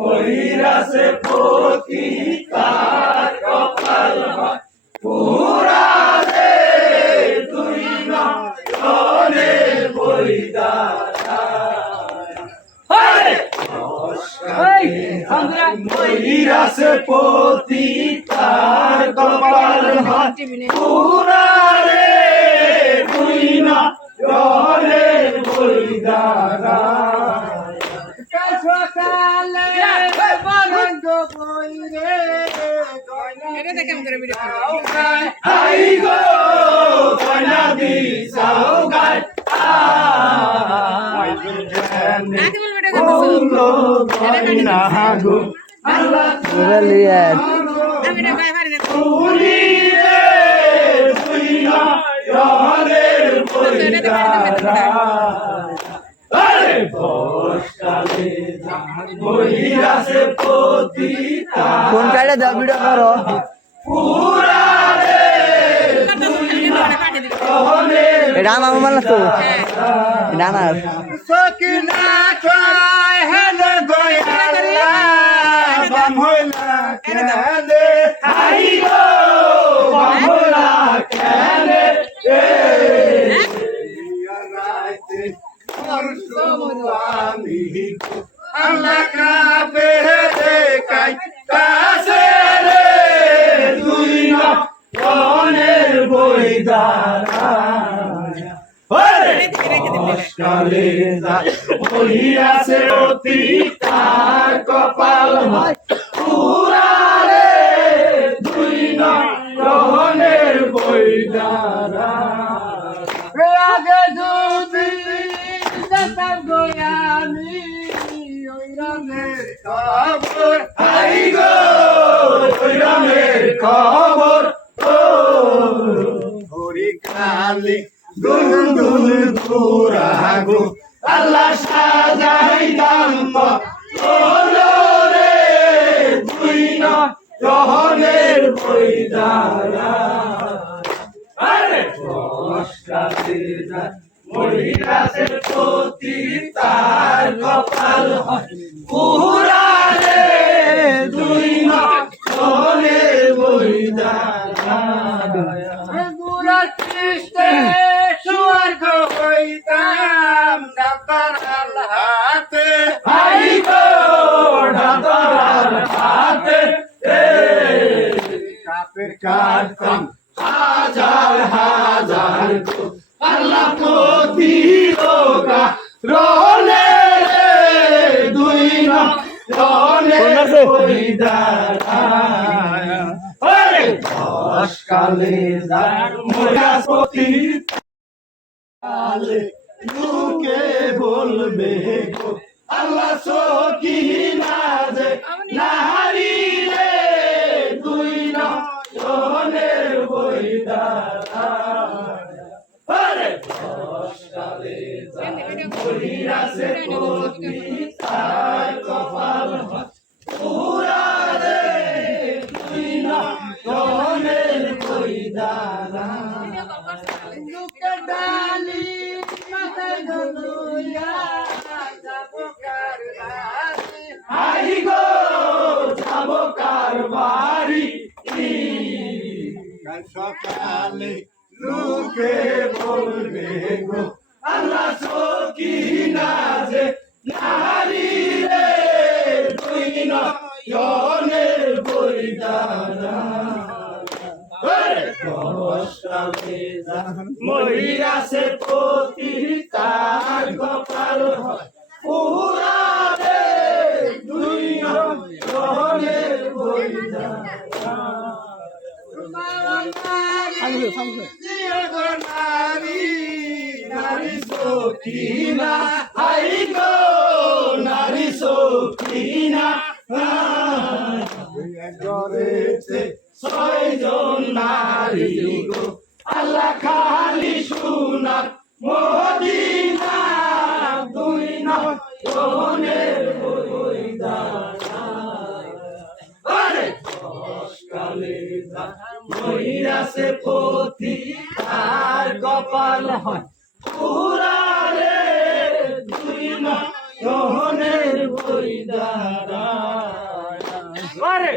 মহিরাসে পতি তার কপাল হয় পুরা রে দুই নয়নে বৈদারা মহিরাসে পতি তার কপাল হয় পুরা রে দুই নয়নে বৈদারা আই গো কয়না দি সাউগাই কোন কাটে দাও ভিডিও করো এটা আমার মোবাইল না তো এটা আমার সকিনা কয় হেলে গয়ালা বামহলা কেনে আই গো বামহলা কেনে এ রাতে আমি আল্লাহ কা বেরে কাই কাছে রে দুই নয়নের বৈদারা কালে মহিরাসে পতি তার কপাল হয় পুরা রে দুই নয়নের বৈদারা আগে যদি যেতাম গোয়ানি ওই রঙের খবর আই গো ওই রঙের খবর হরি কালী গুন গুন ঘুরাগো আল্লাহ সাজাই দাম বলো রে দুই নয়নের বৈদারা আরে কষ্টাতে যায় মহিরাসের পতি তার কপাল হয় পুরা রে দুই নয়নের বৈদারা গুরা কৃষ্ণে স্বর্গ হইতাম ডাক্তার হাতে আই গো ডাক্তার হাতে কাপের কাটতাম হাজার হাজার গো আল্লাহ পতি রোগা রোলে দুই নয়নের বৈদারা কালে মহিরাসে কালে লোকে বলবে গো আল্লাহ সকিনা যে নারী রে দুই নয়নের বৈদারা মহিরাসে পতি তার কপাল হয় পুরা রে দুই নয়নের বৈদারা লোকে ডালি মাথায় ধনুয়া যাব কারবারি আই গো যাব কারবারি কাল সকালে লোকে বলবে গো আল্লাহ সকিনা যে নারী রে দুই নয়নের বৈদারা মহিরাসে পতি তার কপাল হয় পুরা রে দুই নয়নের বৈদারা নারী নারী সকিনা আই গো নারী সকিনা করেছে ছয়জন নারী গো আল্লাহ খালি সুনার মদিনা দুই নয়নের বৈদারা কালে মহিরাসে পতি তার কপাল হয় পুরা রে দুই নয়নের বৈদারা করে